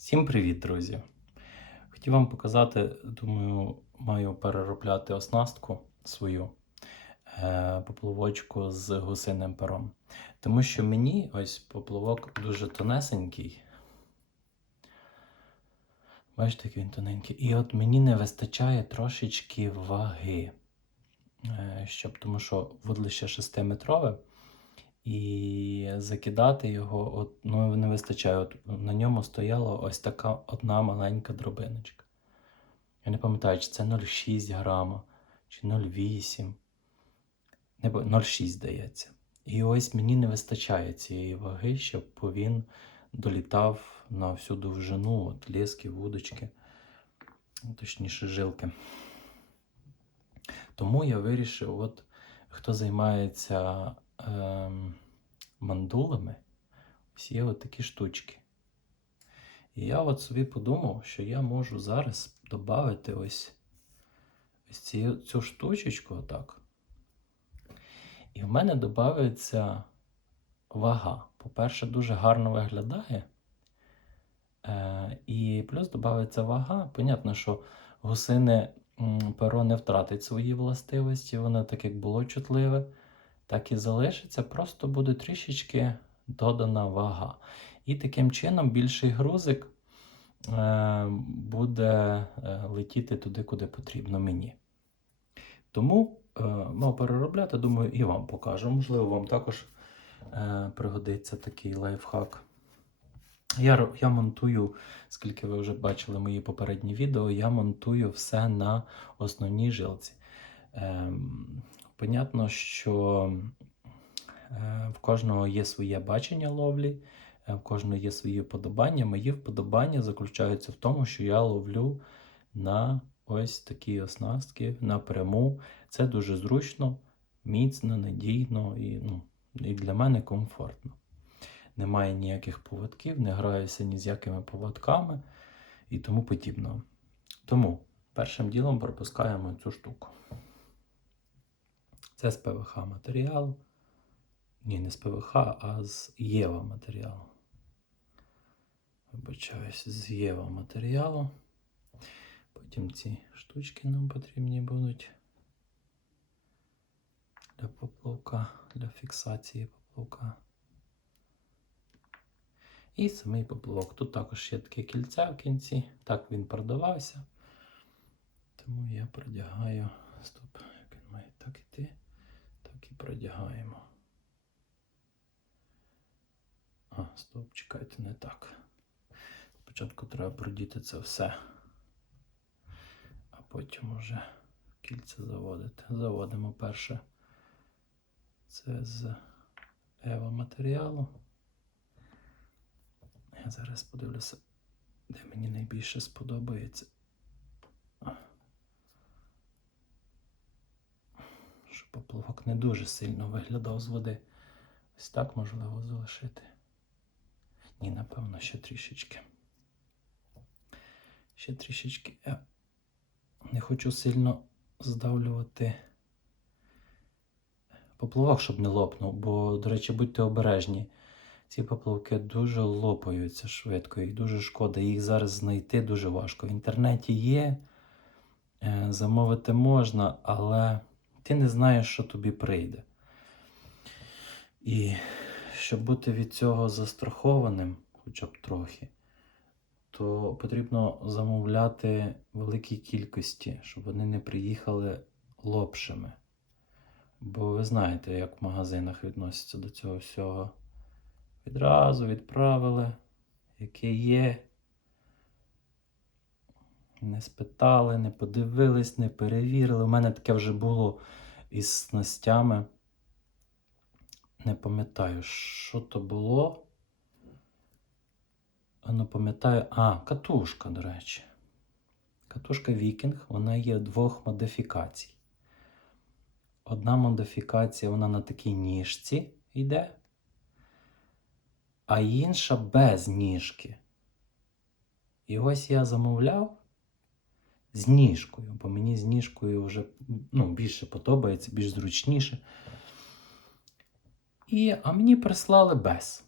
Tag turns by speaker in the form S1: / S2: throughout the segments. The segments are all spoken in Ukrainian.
S1: Всім привіт, друзі! Хотів вам показати, думаю, маю переробляти оснастку свою е, поплавочку з гусиним пером. Тому що мені ось поплавок дуже тонесенький. Бачите, який він тоненький. І от мені не вистачає трошечки ваги. Е, щоб, тому що вудлище 6-метрове. І закидати його, от, ну, не вистачає. От на ньому стояла ось така одна маленька дробиночка. Я не пам'ятаю, чи це 0,6 грама, чи 0,8. Не 0,6 здається. І ось мені не вистачає цієї ваги, щоб він долітав на всю довжину, от лески, вудочки, точніше, жилки. Тому я вирішив, от хто займається ем, мандулами, ось є такі штучки. І я от собі подумав, що я можу зараз додати ось, ось ці, цю штучечку отак. І в мене додається вага. По-перше, дуже гарно виглядає. Е, і плюс додається вага. Понятно, що гусине м, перо не втратить свої властивості, воно так як було чутливе, так і залишиться, просто буде трішечки додана вага. І таким чином більший грузик е, буде е, летіти туди, куди потрібно мені. Тому е, мав переробляти, думаю, і вам покажу. Можливо, вам також пригодиться такий лайфхак. Я, я монтую, скільки ви вже бачили мої попередні відео, я монтую все на основній жилці. Ем, понятно, що е, в кожного є своє бачення ловлі, е, в кожного є свої вподобання. Мої вподобання заключаються в тому, що я ловлю на ось такі оснастки напряму. Це дуже зручно, міцно, надійно і, ну, і для мене комфортно. Немає ніяких поводків, не граюся ні з якими поводками і тому подібного. Тому першим ділом пропускаємо цю штуку. Це з ПВХ матеріалу. Ні, не з ПВХ, а з Єва матеріалу. Вибачаюсь, з Єва матеріалу. Потім ці штучки нам потрібні будуть для поплавка, для фіксації поплавка. І самий поплавок. Тут також є таке кільце в кінці. Так він продавався. Тому я продягаю. Стоп, як він має так іти, так. А, стоп, чекайте, не так. Спочатку треба продіти це все, а потім уже кільце заводити. Заводимо перше. Це з Ева матеріалу. Я зараз подивлюся, де мені найбільше сподобається. Щоб поплавок не дуже сильно виглядав з води. Ось так можливо залишити. Ні, напевно, ще трішечки. Ще трішечки. Я не хочу сильно здавлювати поплавок, щоб не лопнув, бо, до речі, будьте обережні. Ці поплавки дуже лопаються швидко і дуже шкода. Їх зараз знайти дуже важко. В інтернеті є, е, замовити можна, але ти не знаєш, що тобі прийде. І щоб бути від цього застрахованим, хоча б трохи, то потрібно замовляти великій кількості, щоб вони не приїхали лопшими. Бо ви знаєте, як в магазинах відносяться до цього всього. Відразу відправили, яке є. Не спитали, не подивились, не перевірили. У мене таке вже було із снастями. Не пам'ятаю, що то було. Ну, пам'ятаю. А, катушка, до речі. Катушка Вікінг, вона є двох модифікацій. Одна модифікація, вона на такій ніжці йде, а інша без ніжки. І ось я замовляв з ніжкою, бо мені з ніжкою вже ну, більше подобається, більш зручніше. І, а мені прислали без.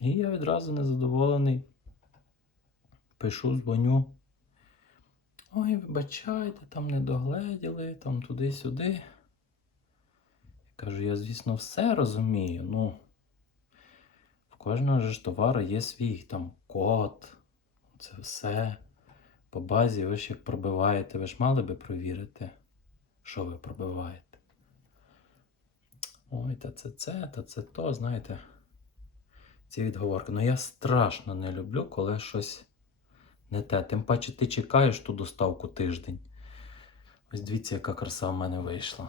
S1: І я відразу незадоволений. пишу, дзвоню. Ой, вибачайте, там не догледіли, там туди-сюди. Кажу, я, звісно, все розумію. Ну, в кожного ж товару є свій там код, це все. По базі ви ж як пробиваєте, ви ж мали би провірити, що ви пробиваєте. Ой, та це це, та це то, знаєте. Ці відговорки. Ну я страшно не люблю, коли щось не те. Тим паче ти чекаєш ту доставку тиждень. Ось дивіться, яка краса в мене вийшла.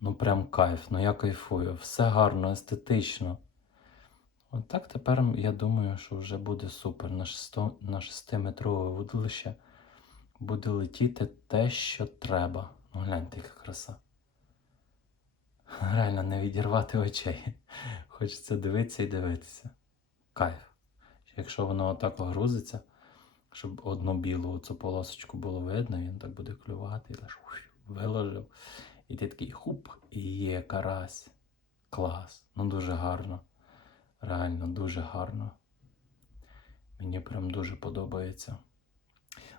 S1: Ну, прям кайф, ну я кайфую. Все гарно, естетично. От так тепер я думаю, що вже буде супер. На 6, на 6-метрове вудлище буде летіти те, що треба. Ну, гляньте, яка краса. Реально не відірвати очей. Хочеться дивитися і дивитися. Кайф. Якщо воно отак грузиться, щоб одну білу цю полосочку було видно, він так буде клювати, і лише виложив. І ти такий хуп, і є карась. Клас. Ну дуже гарно. Реально дуже гарно. Мені прям дуже подобається.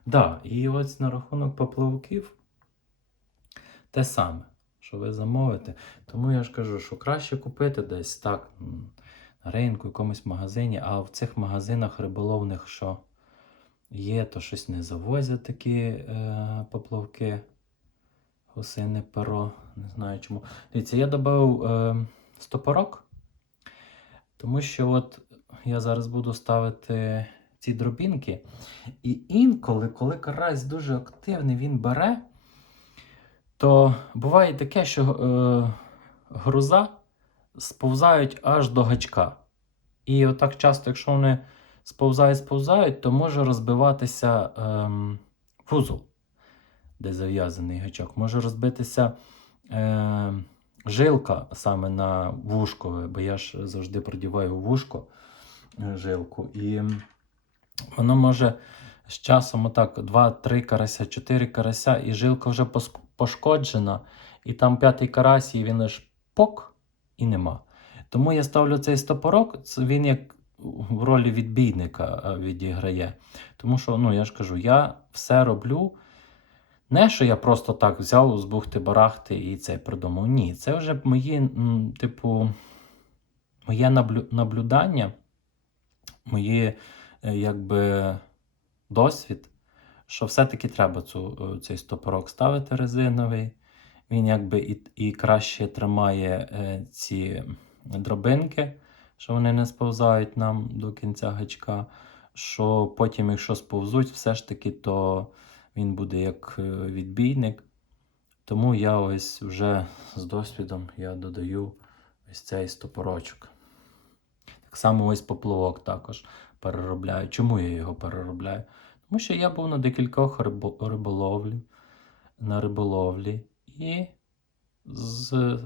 S1: Да, і ось на рахунок поплавків те саме, що ви замовите. Тому я ж кажу, що краще купити десь так на ринку, якомусь магазині, а в цих магазинах риболовних, що є, то щось не завозять такі е, поплавки. Гусине перо, не знаю чому. Дивіться, я додав е, стопорок, тому що от я зараз буду ставити ці дробінки. І інколи, коли карась дуже активний, він бере, то буває таке, що е, груза сповзають аж до гачка. І отак часто, якщо вони сповзають, сповзають, то може розбиватися ем, вузол, де зав'язаний гачок. Може розбитися е, жилка саме на вушко, бо я ж завжди продіваю вушко е, жилку. І воно може з часом отак 2-3 карася, 4 карася, і жилка вже пошкоджена, і там п'ятий карась, і він лиш пок і нема. Тому я ставлю цей стопорок, він як в ролі відбійника е, відіграє. Тому що, ну я ж кажу, я все роблю. Не, що я просто так взяв з бухти-барахти і це придумав. Ні, це вже мої, типу, моє наблю, наблюдання, моє е, якби досвід, що все-таки треба цю, е, цей стопорок ставити резиновий. Він якби і, і краще тримає е, ці дробинки, що вони не сповзають нам до кінця гачка. Що потім, якщо сповзуть, все ж таки, то він буде як е, відбійник. Тому я ось вже з досвідом я додаю ось цей стопорочок. Так само ось поплавок також переробляю. Чому я його переробляю? Тому що я був на декількох риболовлі, на риболовлі і з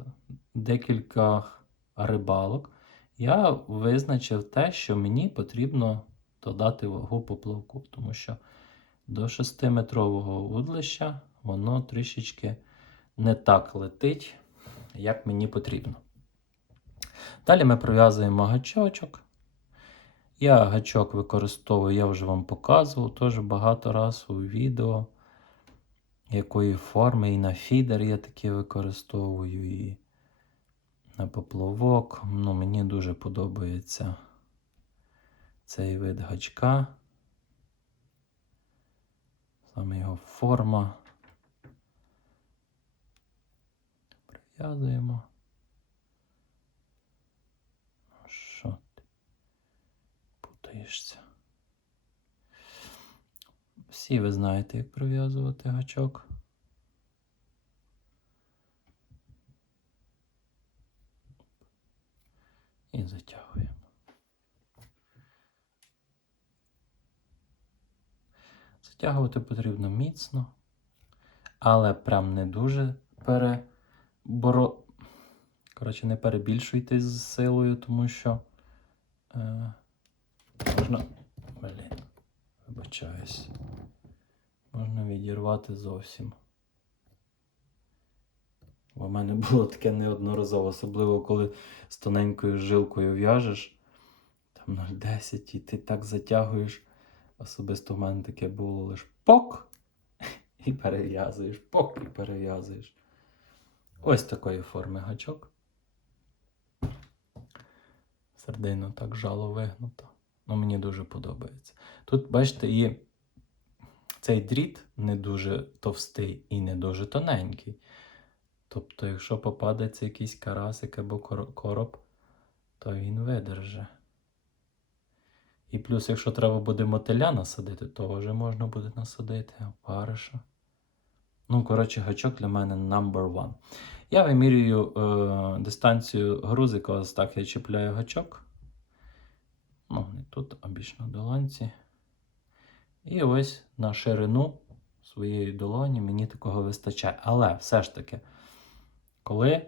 S1: декількох рибалок я визначив те, що мені потрібно додати вагу поплавку, тому що до 6-метрового вудлища воно трішечки не так летить, як мені потрібно. Далі ми прив'язуємо гачочок. Я гачок використовую, я вже вам показував теж багато разів у відео, якої форми і на фідер я такі використовую, і на поплавок. Ну, мені дуже подобається цей вид гачка. Саме його форма. Прив'язуємо. Що ти путаєшся? Всі ви знаєте, як прив'язувати гачок. І затягуємо. Затягувати потрібно міцно, але прям не дуже переборо... Коротше, не перебільшуйте з силою, тому що е... можна. Блін, вибачаюсь. Можна відірвати зовсім. У мене було таке неодноразово, особливо коли з тоненькою жилкою в'яжеш. Там 0,10, і ти так затягуєш. Особисто в мене таке було лише пок і перев'язуєш, пок і перев'язуєш. Ось такої форми гачок. Сердину так жало вигнуто. Ну, мені дуже подобається. Тут, бачите, і цей дріт не дуже товстий і не дуже тоненький. Тобто, якщо попадеться якийсь карасик або короб, то він видерже. І плюс, якщо треба буде мотиля насадити, то вже можна буде насадити опариша. Ну, коротше, гачок для мене number one. Я вимірюю е, дистанцію грузика, ось так я чіпляю гачок. Ну, не тут, а більш на долонці. І ось на ширину своєї долоні мені такого вистачає. Але все ж таки, коли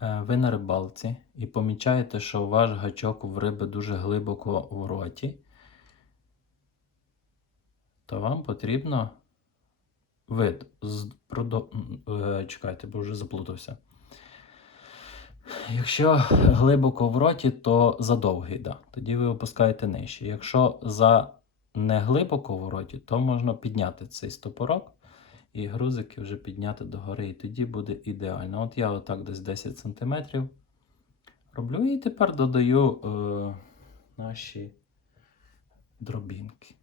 S1: ви на рибалці і помічаєте, що ваш гачок в риби дуже глибоко в роті, то вам потрібно вид з продо... е, Чекайте, бо вже заплутався. Якщо глибоко в роті, то задовгий, да. тоді ви опускаєте нижче. Якщо за не глибоко в роті, то можна підняти цей стопорок і грузики вже підняти догори, і тоді буде ідеально. От я отак десь 10 см роблю і тепер додаю е, наші дробінки.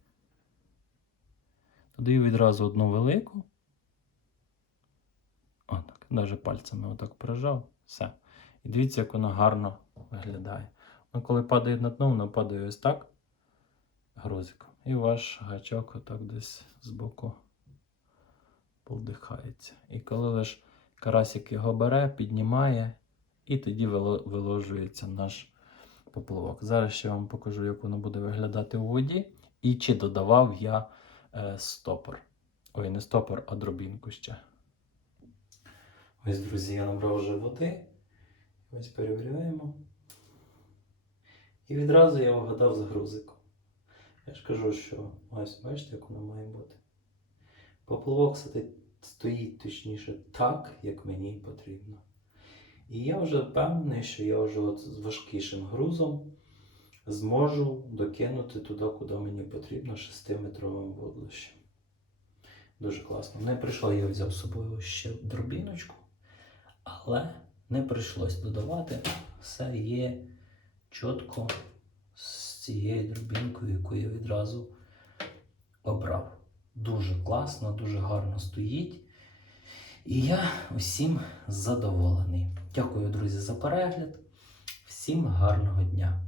S1: Додаю відразу одну велику. Отак, навіть пальцями отак прижав. Все. І дивіться, як воно гарно виглядає. Ну, коли падає на дно, воно падає ось так грузиком. І ваш гачок отак десь збоку повдихається. І коли лиш карасик його бере, піднімає, і тоді виложується наш поплавок. Зараз ще вам покажу, як воно буде виглядати у воді. І чи додавав я е, стопор. Ой, не стопор, а дробінку ще. Ось, друзі, я набрав вже води. Ось перевіряємо. І відразу я вгадав з. Я ж кажу, що ось бачите, як воно має бути. Поплавок стоїть точніше так, як мені потрібно. І я вже впевнений, що я вже от з важкішим грузом зможу докинути туди, куди мені потрібно, 6-метровим вудлищем. Дуже класно. Не прийшло, я взяв з собою ще дробіночку, але не прийшлось додавати. Все є чітко з цією дробінкою, яку я відразу обрав. Дуже класно, дуже гарно стоїть. І я усім задоволений. Дякую, друзі, за перегляд. Всім гарного дня!